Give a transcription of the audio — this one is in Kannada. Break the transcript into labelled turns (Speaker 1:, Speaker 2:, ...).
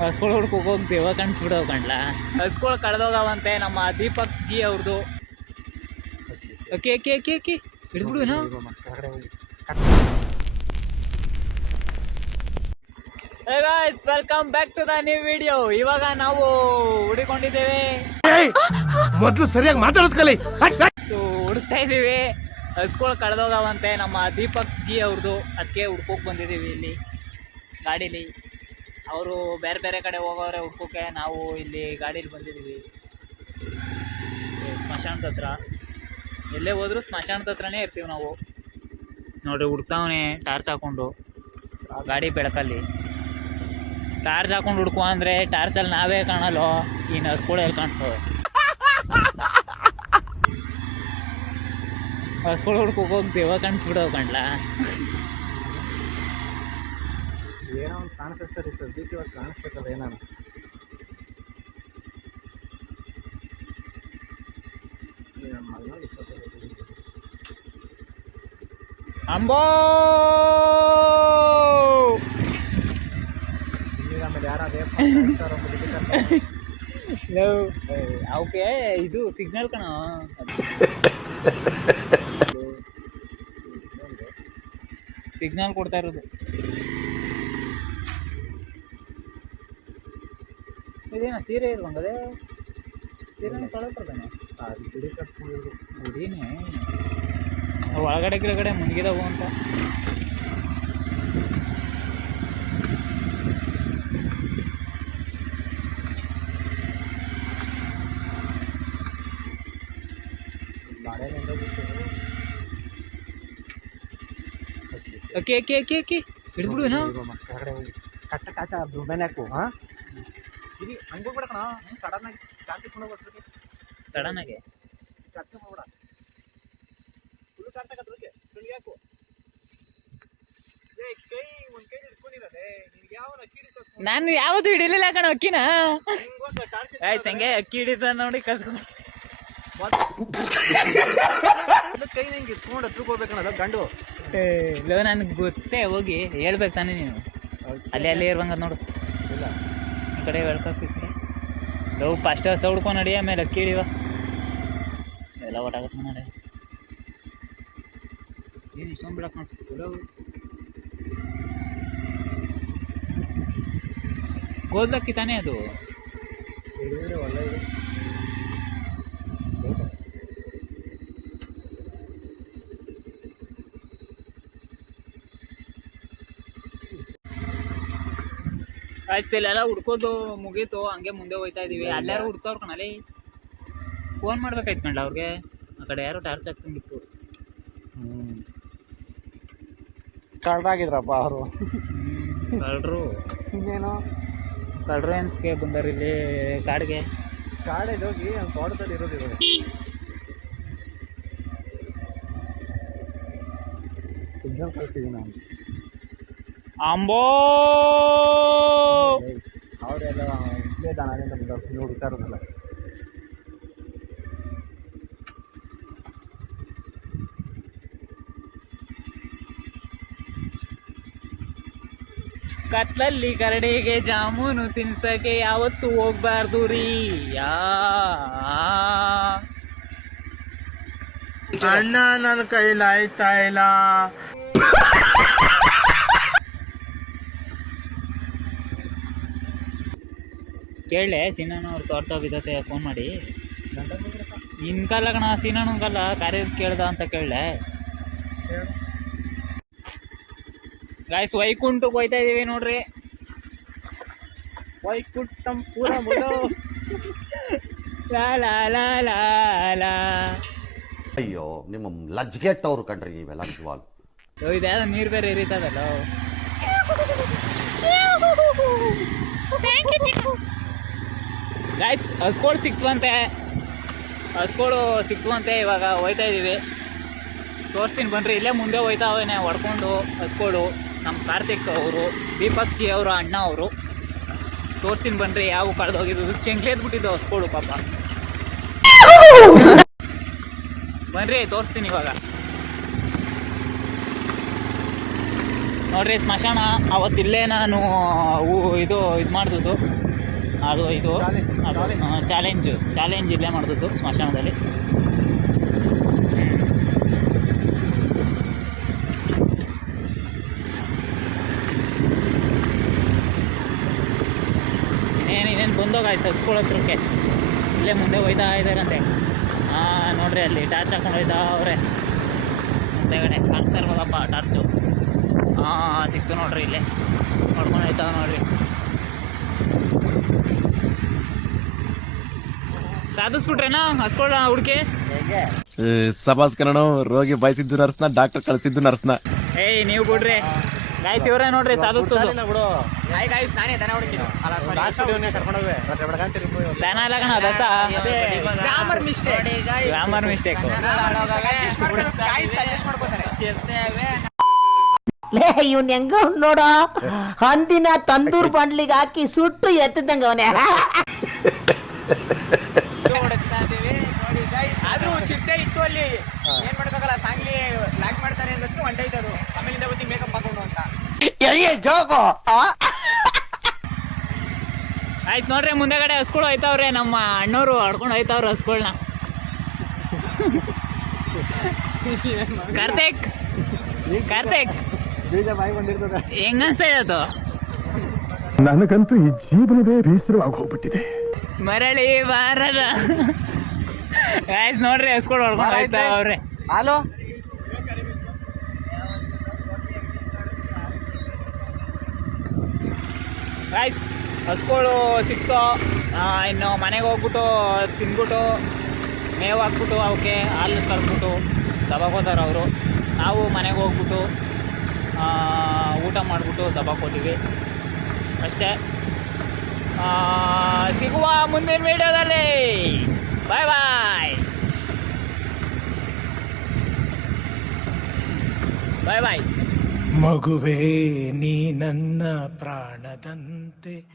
Speaker 1: ಹಸ್ಗಳು ಹುಡ್ಕೋಗಿ ಹೋಗಿ ದೇವ ಕಾಣಿಸ್ಬಿಡವ್ ಕಣ್ಲ? ಹಸ್ಗಳು ಕಳೆದೋಗವಂತೆ ನಮ್ಮ ದೀಪಕ್ ಜಿ ಅವ್ರದ್ದು okay okay okay okay. ಹಿಡ್ಬಿಡು welcome back to the new video ಇವಾಗ ನಾವು ಹುಡುಕೊಂಡಿದ್ದೇವೆ.
Speaker 2: ಮೊದಲು ಸರಿಯಾಗಿ ಮಾತಾಡೋದು ಕಲಿ.
Speaker 1: ಹುಡುಕ್ತಾ ಇದ್ದೀವಿ. ಹಸ್ಗಳು ಕಳೆದೋಗವಂತೆ ನಮ್ಮ ದೀಪಕ್ ಜಿ ಅವ್ರದ್ದು ಅದಕ್ಕೆ ಹುಡ್ಕೋಕ್ ಬಂದಿದ್ದೀವಿ ಇಲ್ಲಿ. ಗಾಡೀಲಿ. ಅವರು ಬೇರೆ ಬೇರೆ ಕಡೆ ಹೋಗೋರೆ ಹುಡ್ಕೋಕೆ ನಾವು ಇಲ್ಲಿ ಗಾಡೀಲಿ ಬಂದಿದ್ದೀವಿ. ಸ್ಮಶಾನದ ಹತ್ರ. ಎಲ್ಲೇ ಹೋದರೂ ಸ್ಮಶಾನದ ಹತ್ರನೇ ಇರ್ತೀವಿ ನಾವು. ನೋಡಿ ಹುಡ್ತಾವನೆ ಟಾರ್ಚ್ ಹಾಕೊಂಡು. ಗಾಡಿ ಬೆಳಕಲ್ಲಿ. ಟಾರ್ಚ್ ಹಾಕೊಂಡು ಹುಡ್ಕೋ ಅಂದರೆ ಟಾರ್ಚಲ್ಲಿ ನಾವೇ ಕಾಣಲ್ಲೋ ಈ ಹಸ್ಗಳು ಎಲ್ಲಿ ಕಾಣಿಸೋದು ಹಸ್ಗಳು ಹುಡ್ಕೋಕ್ ಹೋಗಿ ದೇವ ಕಾಣಿಸ್ಬಿಡವ್ ಕಣ್ಲ?
Speaker 2: ಏನೋ ಒಂದು ಕಾಣಿಸ್ತದೆ ಸರ್ ಸದ್ಯಕ್ಕೆ ಇವಾಗ ಕಾಣಿಸ್ಬೇಕಲ್ಲ ಏನಾನ
Speaker 1: ಅಂಬೋ! ಅವಕ್ಕೆ ಇದು ಸಿಗ್ನಲ್ ಕಣ. ಸಿಗ್ನಲ್ ಕೊಡ್ತಾ ಇರೋದು. ಇದೇನ ಸೀರೆ ಇರುವಂಗದೆ ಸೀರೆ ತೊಳಕೊಡ್ತಾನೆ
Speaker 2: ಅದು ಬಿಡಿ ಕಟ್ಕೊಂಡಿದ್ರು
Speaker 1: ಗುಡಿನೇ ಅವು ಒಳಗಡೆ ಗಿಳಗಡೆ ಮುನ್ಗಿದವು ಅಂತ.
Speaker 2: ಬಾಳೆನಿಂದ ಬಿಟ್ಟು.
Speaker 1: ಅಕ್ಕಿ ಅಕ್ಕಿ ಅಕ್ಕಿ ಅಕ್ಕಿ ಹಿಡಿದ್ಬಿಡು ಏನೋ
Speaker 2: ಕೆಳಗಡೆ ಹೋಗಿ. ಕಟ್ಟ ಕಾಟ ದುರ್ಬೆನೆ ಹಾಕು ಹಾ? ಇಲ್ಲಿ ಹಂಗೆ ಹೋಗ್ಬೇಡ ಕಣ ಸಡನ್ ಆಗಿ ಚಾಟಿ ಹೋಗ್ಬಿಟ್ರೆ
Speaker 1: ಸಡನ್ ಆಗಿ?
Speaker 2: ಚಾಟಿ ಹೋಗ್ಬೇಡ. ಫುಲ್ ಕಾಣ್ತಕ್ಕಂಥದಕ್ಕೆ ಕಣ್ಣಿಗೆ ಹಾಕು ಕೈ ಒಂದು ಕೈ ಹಿಡ್ಕೊಂಡಿರೋದೆ ನಿನ್ಗೆ ಯಾವ ಅಕ್ಕಿ ಹಿಡಿತ
Speaker 1: ನಾನು ಯಾವ್ದು ಹಿಡಿಲಿಲ್ಲ ಕಣ ಅಕ್ಕಿನ. ಆಯ್ತು ಹಂಗೆ ಅಕ್ಕಿ ಹಿಡಿತ ನೋಡಿ
Speaker 2: ಅದು ಕೈ ನಂಗೆ ಇಟ್ಕೊಂಡು ಹತ್ರಕ್ಕೆ ಹೋಗ್ಬೇಕನ್ನೋದು ಗಂಡು.
Speaker 1: ಇಲ್ಲ ನನಗೆ ಗೊತ್ತೇ ಹೋಗಿ ಹೇಳ್ಬೇಕು ತಾನೇ ನೀನು. ಅಲ್ಲಿ ಅಲ್ಲಿ ಇರುವಂಗ ನೋಡು.
Speaker 2: ಇಲ್ಲ.
Speaker 1: ಕಡೆ ಕಡೆ ಲವ್ ಫಸ್ಟ್ ಹಸ ಹುಡ್ಕೊಂಡು ನಡಿ ಆಮೇಲೆ ಅಕ್ಕಿ ಹಿಡಿವ ಎಲ್ಲ ಒಟ್ಟಾಗತ್ತೆ ನೋಡಿ ಏನು ಇಷ್ಟೊಂದು ಬಿಡಕ್ಕೆ ಕಾಣಿಸ್ತಿಲ್ಲ ಗೋಲ್ದಕ್ಕಿ ತಾನೇ ಅದು?
Speaker 2: ಹಿಡಿದ್ರೆ
Speaker 1: ಆಯ್ತು ಇಲ್ಲೆಲ್ಲ ಹುಡ್ಕೋದು ಮುಗೀತು ಹಂಗೆ ಮುಂದೆ ಹೋಯ್ತಾ ಇದೀವಿ. ಅಲ್ಲಾರು ಹುಡ್ಕೋರ್ ಕಣಲಿ ಫೋನ್ ಮಾಡ್ಬೇಕಾಯ್ತು ಕಂಡ ಅವ್ರಿಗೆ? ಆ ಕಡೆ ಯಾರೋ ಟಾರ್ಚ್ ಹಾಕ್ಕೊಂಡಿತ್ತು
Speaker 2: ಕಳ್ರಾಗಿದ್ರಪ್ಪ ಅವರು.
Speaker 1: ಕಳ್ರು
Speaker 2: ಇನ್ನೇನು?
Speaker 1: ಕಳ್ರು ಅಂತ ಬಂದಾರ ಇಲ್ಲಿ ಕಾಡಿಗೆ?
Speaker 2: ಕಾಡಲ್ಲಿ ಹೋಗಿ ಅವ್ನು ತೋಟದಲ್ಲಿ ಇರೋದು ಇರೋದು ಸಿಗ್ನಲ್ ಕಳ್ಸಿದ್ದೀನಿ ನಾನು.
Speaker 1: ಅಂಬೋ!
Speaker 2: ಅವರೆಲ್ಲ ನೋಡುತ್ತಾ ಇರೋದಲ್ಲ.
Speaker 1: ಕತ್ಲಲ್ಲಿ ಕರಡಿಗೆ ಜಾಮೂನು ತಿನ್ಸಕ್ಕೆ ಯಾವತ್ತೂ ಹೋಗ್ಬಾರ್ದು ರೀ. ಯಾ!
Speaker 3: ಅಣ್ಣ ನನ್ನ ಕೈಲಾಯ್ತಾ ಇಲ್ಲ?
Speaker 1: ಕೇಳಲೆ ಸೀನಾನು ಅವ್ರು ತೋರ್ತಾ ಬಿದ್ದತೆ ಫೋನ್ ಮಾಡಿ. ಇನ್ ಕಾಲ ಕಣ ಸೀನಣ್ಣನ ಕಾಲ ಕಾರ್ಯ ಕೇಳ್ದ ಅಂತ ಕೇಳಲೆ. ಗಾಯ್ಸ್ ವೈಕುಂಠಕ್ಕೆ ಹೋಯ್ತಾ ಇದೀವಿ ನೋಡ್ರಿ. ವೈಕುಂಠಂ ಪೂರ ಲಾ ಲಾ ಲಾ ಲಾ ಲಾ
Speaker 4: ಅಯ್ಯೋ ನಿಮ್ಮ ಲಜ್ಗೆಟ್ಟವ್ರು ಕಣ್ರಿ ಇವೆಲ್ಲ ನಿಜವಾಗ್ಲು.
Speaker 1: ಓ, ಇದ್ಯಾವ್ದೋ ನೀರು ಬೇರೆ ಎರಿತದಲ್ಲ ಗಾಯ್ಸ್ ಅಂತೆ ಸಿಕ್ತವಂತೆ. ಹಸ್ಕೋಳು ಸಿಕ್ತವಂತೆ ಇವಾಗ ಹೋಯ್ತಾ ಇದ್ದೀವಿ ತೋರಿಸ್ತೀನಿ ಬನ್ರಿ, ಇಲ್ಲೇ ಮುಂದೆ ಹೋಯ್ತಾವೇನೆ ಹೊಡ್ಕೊಂಡು ಹಸ್ಕೋಳು ನಮ್ಮ ಕಾರ್ತಿಕ್ ಅವರು, ದೀಪಕ್ ಜಿ ಅವರು, ಅಣ್ಣ ಅವರು. ತೋರಿಸ್ತೀನಿ ಬನ್ರಿ, ಯಾವ ಕಳೆದೋಗಿದ್ದು ಚೆಂಗ್ಲೇದ್ ಬಿಟ್ಟಿದ್ದು ಹಸ್ಗಳು ಪಾಪ. ಬನ್ರಿ, ತೋರಿಸ್ತೀನಿ ಇವಾಗ. ನೋಡ್ರಿ, ಸ್ಮಶಾನ, ಅವತ್ತಿಲ್ಲೇ ನಾನು ಇದು ಇದು ಮಾಡ್ದದ್ದು. ಅದು ಇದು. ಅದು ಚಾಲೆಂಜು ಚಾಲೆಂಜ್ ಇಲ್ಲೇ ಮಾಡಿದ್ದು ಸ್ಮಶಾನದಲ್ಲಿ. ಏನು ಇನ್ನೇನು ಬಂದೋಗಾಯ್ತು ಹಸ್ಕೊಳ ಹತ್ರಕ್ಕೆ. ಇಲ್ಲೇ ಮುಂದೆ ಹೋಯ್ತಾ ಇದ್ದಾರಂತೆ. ಹಾಂ ನೋಡ್ರಿ ಅಲ್ಲಿ ಟಾರ್ಚ್ ಹಾಕೊಂಡು ಹೋಯ್ತಾ ಅವರೇ. ಮುಂದೆಗಡೆ ಕಾಣಿಸ್ತಾ ಇರ್ಬೋದಪ್ಪ ಟಾರ್ಚು. ಹಾಂ ಸಿಕ್ತು ನೋಡ್ರಿ ಇಲ್ಲೇ. ನೋಡ್ಕೊಂಡು ಹೋಯ್ತಾವ ನೋಡ್ರಿ. ಸಾಧಿಸ್ಬಿಟ್ರೇನಾ? ಹಸ್ಕೊಳ ಹುಡ್ಕೆ?
Speaker 5: ಸಭಾಸ್ ಕನ್ನಡ ರೋಗಿ ಬಯಸಿದ್ದು ನರ್ಸ್ನ ಡಾಕ್ಟರ್ ಕಳಿಸಿದ್ದು ನರ್ಸ್ನ.
Speaker 1: ಏಯ್ ನೀವು ಬಿಡ್ರಿ ಗಾಯ್ಸ್ ಇವರೇ ನೋಡ್ರಿ ಸಾಧಿಸ್ತು
Speaker 2: ಬಿಡು.
Speaker 1: ನಾನೇ ದನ ಹೊಡಿತೀನಿ.
Speaker 2: ಕರ್ಕೊಂಡೋಗ್ವೆ ರಾತ್ರಿ ಬೆಳಗಾಂತಿರಿ
Speaker 1: ದನ ಇಲ್ಲ ಕಣ ದಸ. ಗ್ರಾಮರ್ ಮಿಸ್ಟೇಕ್
Speaker 6: ಲೇ ಇವನ್ ಹೆಂಗ ನೋಡ. ಅಂದಿನ ತಂದೂರ್ ಬಂಡ್ಲಿಗೆ ಹಾಕಿ ಸುಟ್ಟು ಎತ್ತಿದಂಗ ಅವನೇ.
Speaker 7: ಏನ್ ಮಾಡಕ್ಕಾಗಲ್ಲ ಸಾಂಗ್ಲಿ ಲಾಕ್ ಮಾಡ್ತಾರೆ ಅಂತ ಹೊಂಟೈತೆ ಅದು ಆಮೇಲಿಂದ ಬತ್ತಿ ಮೇಕಪ್ ಹಾಕೊಂಡು ಅಂತ.
Speaker 1: ಆಯ್ತು ನೋಡ್ರಿ ಮುಂದೆಗಡೆ ಹಸ್ಗಳು ಹೋಯ್ತಾವ್ರೆ ನಮ್ಮ ಅಣ್ಣವರು ಹೊಡ್ಕೊಂಡು ಹೋಯ್ತಾವ್ರೆ ಹಸ್ಗಳ್ನ ಕಾರ್ತಿಕ್ ಕಾರ್ತಿಕ್.
Speaker 2: ಅದು
Speaker 1: ಹೆಂಗ ಅನ್ಸ್ತಾ
Speaker 8: ನನಗಂತೂ ಈ ಜೀವನವೇ ಬೇಸರವಾಗಿ ಹೋಗ್ಬಿಟ್ಟಿದೆ.
Speaker 1: ಮರಳಿ ಬಾರದ ಆಯ್ತು ನೋಡ್ರಿ ಹಸ್ಗಳು ಹೊಡ್ಕೊಂಡು ಹೋಯ್ತಾವ್ರೆ.
Speaker 2: ಹಾಲು
Speaker 1: ರೈಸ್ ಹಸ್ಗಳು ಸಿಕ್ತು. ಇನ್ನು ಮನೆಗೆ ಹೋಗ್ಬಿಟ್ಟು ತಿಂದ್ಬಿಟ್ಟು ಮೇವು ಹಾಕ್ಬಿಟ್ಟು ಅವಕ್ಕೆ ಹಾಲು ಕರ್ಬಿಟ್ಟು ದಬಾಕೋತಾರೆ ಅವರು. ನಾವು ಮನೆಗೆ ಹೋಗ್ಬಿಟ್ಟು ಊಟ ಮಾಡಿಬಿಟ್ಟು ದಬಾಕೋತೀವಿ ಅಷ್ಟೇ. ಸಿಗುವ ಮುಂದಿನ ವೀಡಿಯೋದಲ್ಲಿ. ಬಾಯ್ ಬಾಯ್ ಬಾಯ್ ಬಾಯ್.
Speaker 8: ಮಗುವೇ ನೀ ನನ್ನ ಪ್ರಾಣದಂತೆ.